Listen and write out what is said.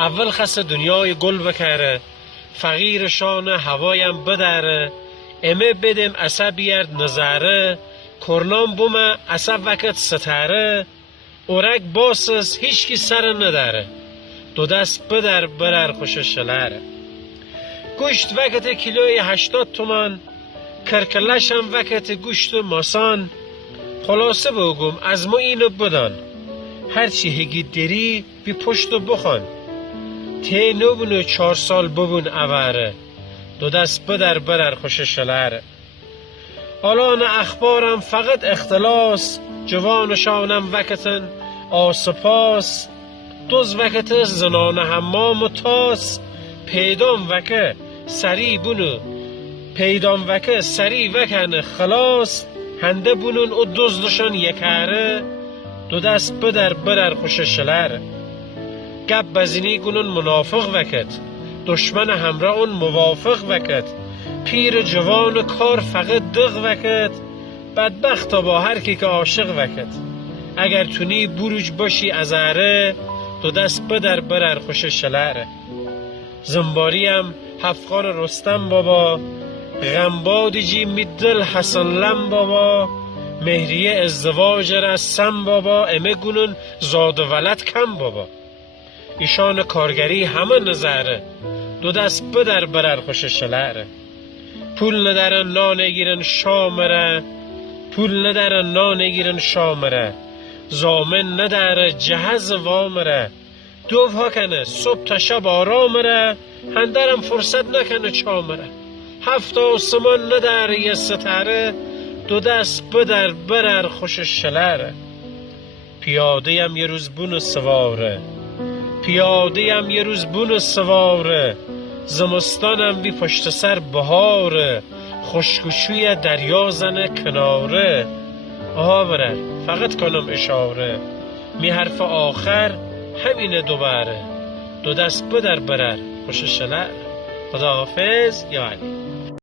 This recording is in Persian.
اول خس دنیای گل بکره، فقیرشان هوایم بدره، امه بدم عصبیت نظره، کرنام بومه عصب وقت ستاره، اورک باسس هیچ کی سر نداره، دو دست بدر برر خوش شلره. گوشت وقت کیلوی 80 تومان، کرکلشم وقت گوشت ماسان، خلاصه بگم از ما اینو بدان، هرچی هگی دری بی پشت و بخوان، تی نبونو 4 سال ببون اواره، دو دست بدر برر خوش شلره. الان اخبارم فقط اختلاس، جوانشانم وقتن آسپاس، دوز وقت زنان حمام و تاس، پیدام وکه سری بونو پیدام وکه سری وکن خلاص، هنده بونون او دزدشان یکاره، دو دست بدر برر خوش شلره. گب بزینی گونون منافق وکت، دشمن همراه اون موافق وکت، پیر جوان کار فقط دغ وکت، بدبخت با هر کی که عاشق وکت. اگر تونی بروج باشی ازاره، دو دست بدر برر خوش شلره. زنباریم حفقان رستم بابا، غنبادی جی میدل حسن لم بابا، مهریه ازدواج رسم بابا، امه گونون زاد و ولد کم بابا. ایشان کارگری همه نظره، دو دست بدر برر خوش شلره. پول ندارن نان گیرن شامره، پول ندارن نان گیرن شامره، زامن نداره جهز وامره، دوف ها کنه صبح تا شب آرامره، هندرم فرصت نکنه چامره. هفت آسمان نداره یه ستاره، دو دست بدر برر خوش شلره. پیاده ام یه روز بون سواره، پیاده ام یه روز بون سواره، زمستانم بی پشت سر بهاره، خوشگوشوی دریا زنه کناره. آها برر فقط کنم اشاره، می حرف آخر همینه دوباره، دو دست بدر برر خوش شلر. خداحافظ یا علی.